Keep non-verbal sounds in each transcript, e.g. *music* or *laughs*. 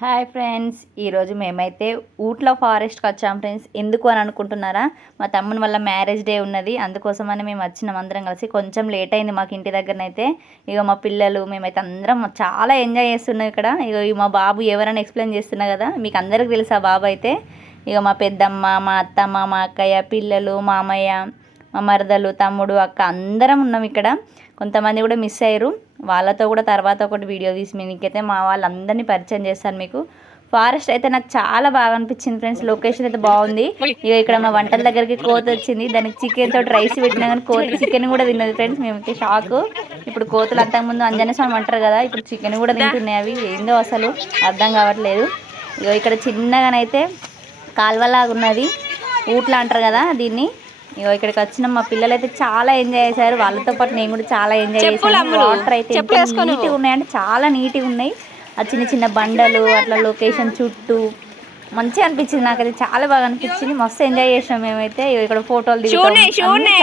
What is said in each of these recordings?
Hi friends ఈరోజు మేమైతే ఊట్ల ఫారెస్ట్కి వచ్చాం ఫ్రెండ్స్. ఎందుకు అని అనుకుంటున్నారా? మా తమ్ముని వల్ల మ్యారేజ్ డే ఉన్నది. అందుకోసమని మేము వచ్చినాం అందరం కలిసి. కొంచెం లేట్ అయింది మాకు ఇంటి దగ్గరనైతే. ఇక మా పిల్లలు మేమైతే అందరం చాలా ఎంజాయ్ చేస్తున్నాం ఇక్కడ. ఇక మా బాబు ఎవరైనా ఎక్స్ప్లెయిన్ చేస్తున్నా కదా మీకు అందరికి తెలుసు ఆ బాబు అయితే. ఇక మా పెద్దమ్మ మా అత్తమ్మ మా అక్కయ్య పిల్లలు మామయ్య మా మరదలు తమ్ముడు అక్క అందరం ఉన్నాం ఇక్కడ. కొంతమంది కూడా మిస్ అయ్యారు. వాళ్ళతో కూడా తర్వాత ఒకటి వీడియో తీసి మీకైతే మా వాళ్ళందరినీ పరిచయం చేస్తాను మీకు. ఫారెస్ట్ అయితే నాకు చాలా బాగా అనిపించింది ఫ్రెండ్స్ లొకేషన్ అయితే బాగుంది. ఇక ఇక్కడ మా వంటల దగ్గరికి కోత వచ్చింది. దానికి చికెన్ తోటి రైస్ పెట్టినా కానీ కోత చికెన్ కూడా తిన్నది ఫ్రెండ్స్ మేమైతే షాక్ ఇప్పుడు కోతలు అంతకుముందు అంజన స్వామి అంటారు కదా ఇప్పుడు చికెన్ కూడా తింటున్నాయి అవి. ఏందో అసలు అర్థం కావట్లేదు. ఇక ఇక్కడ చిన్నగానైతే కాల్వలాగా ఉన్నది. ఊట్లా అంటారు కదా దీన్ని. ఇగో ఇక్కడికి వచ్చిన మా పిల్లలు అయితే చాలా ఎంజాయ్ చేశారు. వాళ్ళతో పాటు నేను కూడా చాలా ఎంజాయ్ చేశాను. వాటర్ అయితే నీట్గా ఉన్నాయంటే చాలా నీట్గా ఉన్నాయి. ఆ చిన్న చిన్న బండలు అట్లా లొకేషన్ చుట్టూ మంచిగా అనిపించింది నాకు అది చాలా బాగా అనిపించింది. మస్తు ఎంజాయ్ చేసినాం మేమైతే. ఇక్కడ ఫోటోలు దిగుతాం.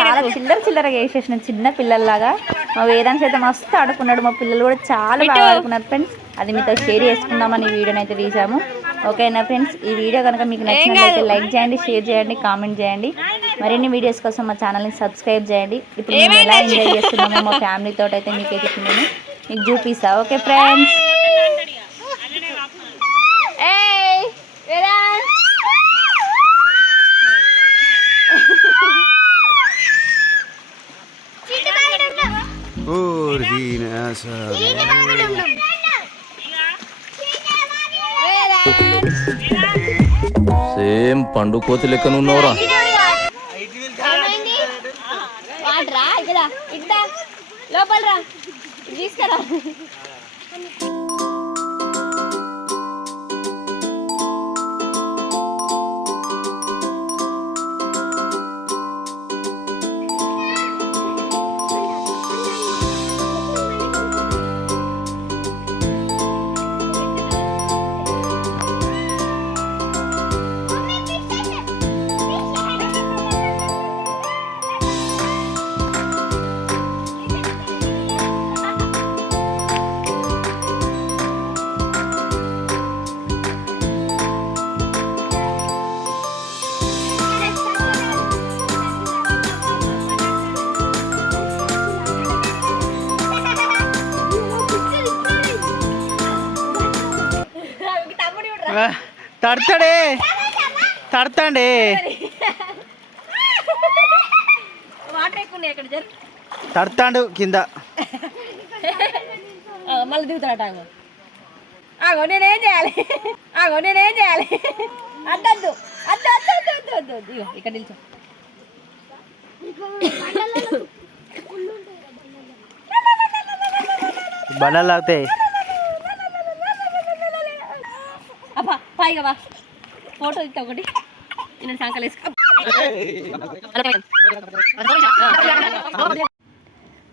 చాలా చిల్లర చిల్లరగా వేసేసిన చిన్న పిల్లల్లాగా. మా వేదాంశ అయితే మస్తు ఆడుకున్నాడు. మా పిల్లలు కూడా చాలా బాగా ఆడుకున్నారు ఫ్రెండ్స్. అది మీతో షేర్ చేసుకుందామని ఈ వీడియోని అయితే తీసాము. ఓకేనా ఫ్రెండ్స్? ఈ వీడియో కనుక మీకు నచ్చినట్లయితే లైక్ చేయండి షేర్ చేయండి కామెంట్ చేయండి. మరిన్ని వీడియోస్ కోసం మా ఛానల్ని సబ్స్క్రైబ్ చేయండి. ఇప్పుడు మేము ఎలా ఎంజాయ్ చేస్తున్నామో మా ఫ్యామిలీ తోటి అయితే మీకైతే ఇప్పుడు నేను మీకు చూపిస్తా ఓకే ఫ్రెండ్స్ సేమ్ పండు కోతి లెక్కన now. *laughs* తడతాడే. తడతాండే. తడతాండు కింద. మళ్ళీ దిగుతాడట ఆగో. నేనేం చేయాలి? ఆగో నేనేం చేయాలి? అద్దద్దు అద్దు అద్దు అద్దు అద్దు అద్దు. ఇగో ఇక్కడ నిల్చో. బండలు లాగుతాయి. ఇక బా. ఫోటో ఇస్తా ఒకటి. నేను సంకలు వేసుకో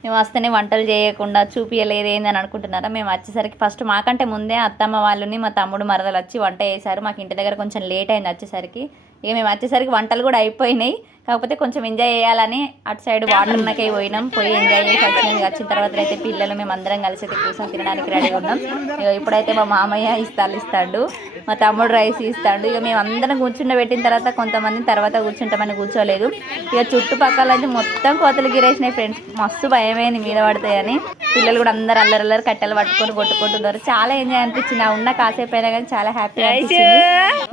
మేము వస్తేనే వంటలు చేయకుండా చూపించలేదు ఏందని అనుకుంటున్నారా? మేము వచ్చేసరికి ఫస్ట్ మాకంటే ముందే అత్తమ్మ వాళ్ళని మా తమ్ముడు మరదలు వచ్చి వంట చేశారు. మాకు ఇంటి దగ్గర కొంచెం లేట్ అయింది వచ్చేసరికి. ఇక మేము వచ్చేసరికి వంటలు కూడా అయిపోయినాయి. కాకపోతే కొంచెం ఎంజాయ్ చేయాలని అటు సైడ్ వాటర్ ఉన్నకే పోయినాం. పోయి ఎంజాయ్ చేసి వచ్చినాం. వచ్చిన తర్వాత అయితే పిల్లలు మేము అందరం కలిసి అయితే కూర్చొని తినడానికి రెడీ ఉన్నాం. ఇక ఇప్పుడైతే మా మామయ్య ఇస్తాలు ఇస్తాడు. మా తమ్ముడు రైస్ ఇస్తాడు. ఇక మేము అందరం కూర్చుండ పెట్టిన తర్వాత కొంతమంది తర్వాత కూర్చుంటామని కూర్చోలేదు. ఇక చుట్టుపక్కల అయితే మొత్తం కోతలు గిరేసినాయి ఫ్రెండ్స్. మస్తు భయమైంది మీద పడతాయని పిల్లలు కూడా అందరు అల్లరి అల్లరి కట్టెలు పట్టుకొని కొట్టుకుంటున్నారు. చాలా ఎంజాయ్ అనిపించింది. ఉన్న కాసేపు అయినా కానీ చాలా హ్యాపీ అనిపించింది.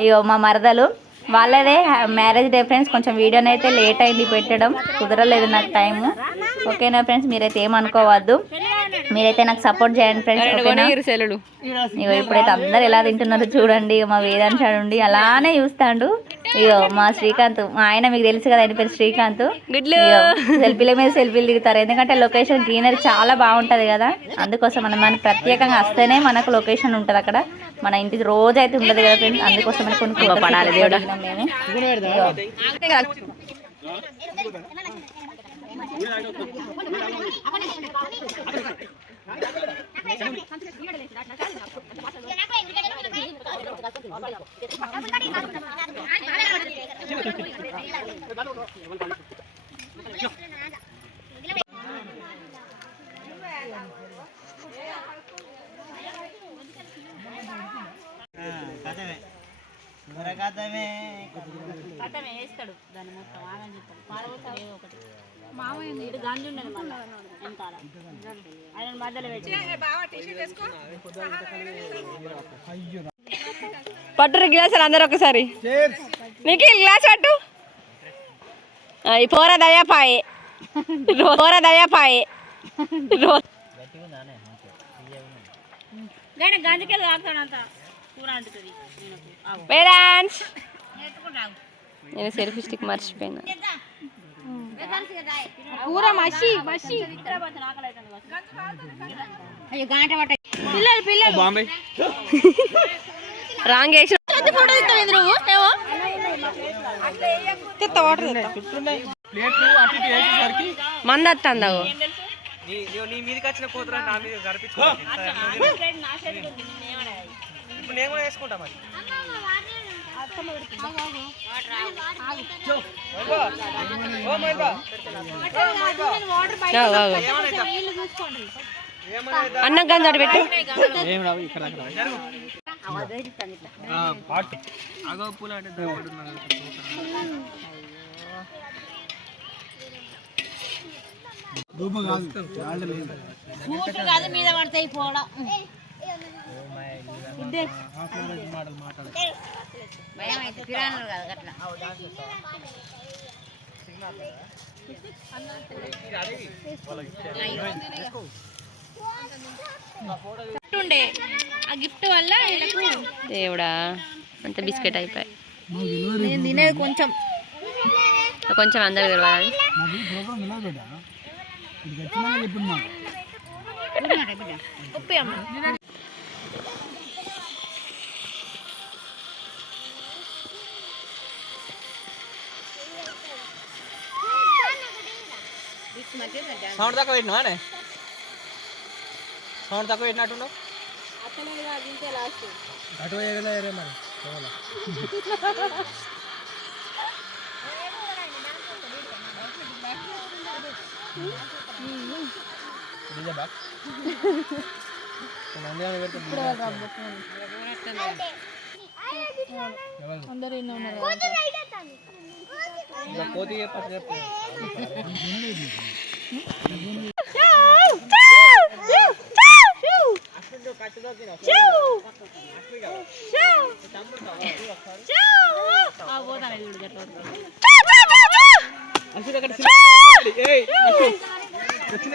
ఇక మా మరదలు వాళ్ళదే మ్యారేజ్ డే ఫ్రెండ్స్ కొంచెం వీడియోని అయితే లేట్ అయింది పెట్టడం కుదరలేదు నాకు టైము ఓకేనా ఫ్రెండ్స్ మీరైతే ఏమనుకోవద్దు మీరైతే నాకు సపోర్ట్ చేయండి ఫ్రెండ్స్ ఓకేనా? ఇగో ఇప్పుడైతే అందరు ఎలా తింటున్నారో చూడండి మా వేదాంశ ఉండి అలానే చూస్తాడు. ఇగో మా శ్రీకాంత్ మా ఆయన మీకు తెలుసు కదా ఆయన పేరు శ్రీకాంత్. సెల్ఫీల మీద సెల్ఫీలు దిగుతారు. ఎందుకంటే లొకేషన్ గ్రీనరీ చాలా బాగుంటది కదా. అందుకోసం మనం మనకి ప్రత్యేకంగా వస్తేనే మనకు లొకేషన్ ఉంటుంది అక్కడ. మన ఇంటికి రోజు అయితే ఉండదు కదా ఫ్రెండ్స్. అందుకోసం కొన్ని పడాలి మేము. కథమే కథమే వేస్తాడు దాన్ని మొత్తం ఆగం చెప్తాడు ఏదో ఒకటి పట్టురు గ్లాసులు అందరు ఒకసారి. నిఖిల్ గ్లాస్ పట్టు. ఆ, ఈ పోర దయాపాయే పోర దయాపాయే నేను సెల్ఫీ స్టిక్ మర్చిపోయినా. కూర మసి మసి అయ్యో గాంట పట్ట. పిల్లలు పిల్లలు. బాంబే. రాంగ్ ఫోటో తీస్తావు నువ్వు? ఏమో తెత్తా వాటర్ మంద నీ మీదకి వచ్చిన కూతురు నా మీద గడిపించుకో ఇప్పుడు నేను కూడా వేసుకుంటా మరి. అన్నం గంజ పెట్టు. ఏం రావు ఇక్కడ అగో పూల అంటే కూతురు కాదు మీద పడతాయి పోవడం భయం అయితే పిరానులు కాదు అట్లా ఉండే ఆ గిఫ్ట్ వల్ల దేవుడా అంత బిస్కెట్ అయిపోయి నేను తినేది కొంచెం. కొంచెం అందరికి తెలియాలి ఉప్పి అమ్మ. సౌండ్ తక్కువ పెట్టినా సౌండ్ తక్కువ పెట్టినట్టున్నావు? అటు మరి కోతి చెప్పచ్చు చెప్పు వచ్చిన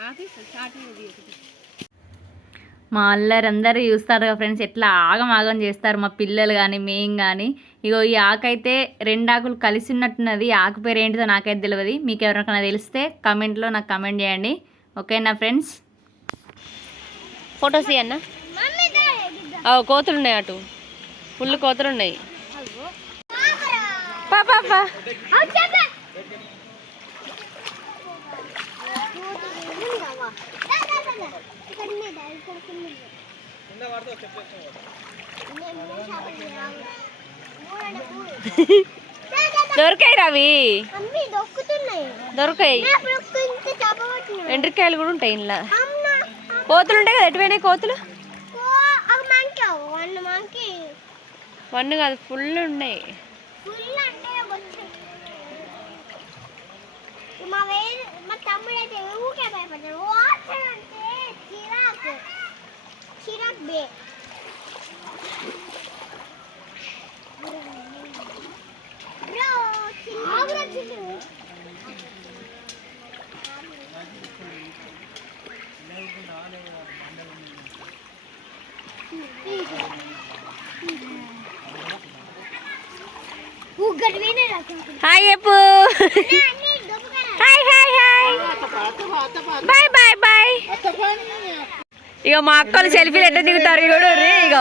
Aduh, sakit lagi. మా అల్లరందరూ చూస్తారు కదా ఫ్రెండ్స్ ఎట్లా ఆగం ఆగం చేస్తారు మా పిల్లలు కానీ మేం కానీ ఇగో ఈ ఆకు అయితే రెండు ఆకులు కలిసి ఉన్నట్టున్నది. ఆకు పేరు ఏంటిదో నాకైతే తెలియదు మీకు ఎవరికైనా తెలిస్తే కమెంట్లో నాకు కమెంట్ చేయండి. ఓకేనా ఫ్రెండ్స్? ఫొటోస్ అన్న కోతులు ఉన్నాయి అటు. ఫుల్ కోతులు ఉన్నాయి. పా. దొరికాయి రవి. దొరికాయి. ఎండ్రికాయలు కూడా ఉంటాయి ఇంట్లో కోతులు ఉంటాయి కదా ఎటువైనాయి కోతులు? ఒక మంకి వన్ మంకి. వన్ కాదు ఫుల్ ఉన్నాయి. మా తమ్ముడు అయితే ఊకే భయపడ్డాడు. వాటర్ అంటే చిరాకు చిరాక్ బే బ్రో చిన్న ఇక మా అక్కలు సెల్ఫీలు ఎట్లా దిగుతారు చూడు ఇక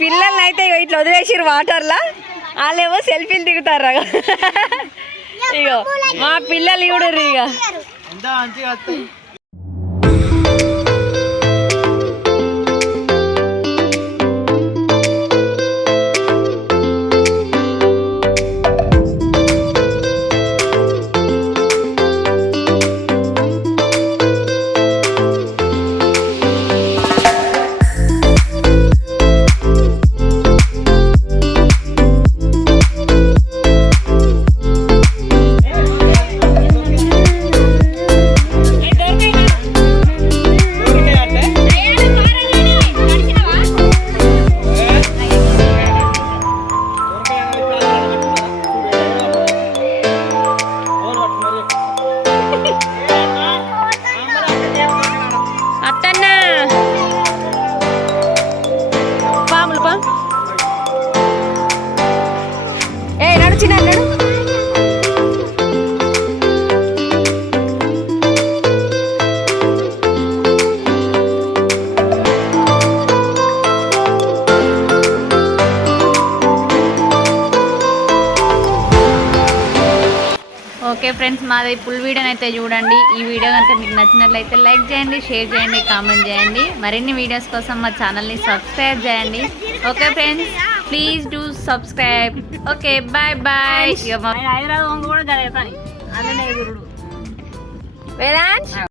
పిల్లల్ని అయితే ఇగో ఇట్లా వదిలేసిరు వాటర్లో. వాళ్ళేమో సెల్ఫీలు దిగుతారు ఇగో మా పిల్లలు చూడు ఇక ఓకే ఫ్రెండ్స్ మాది ఫుల్ వీడియోని అయితే చూడండి. ఈ వీడియో కనుక మీకు నచ్చినట్లయితే లైక్ చేయండి షేర్ చేయండి కామెంట్ చేయండి. మరిన్ని వీడియోస్ కోసం మా ఛానల్ని సబ్స్క్రైబ్ చేయండి. Okay friends please do subscribe. Okay bye bye Hyderabad కూడా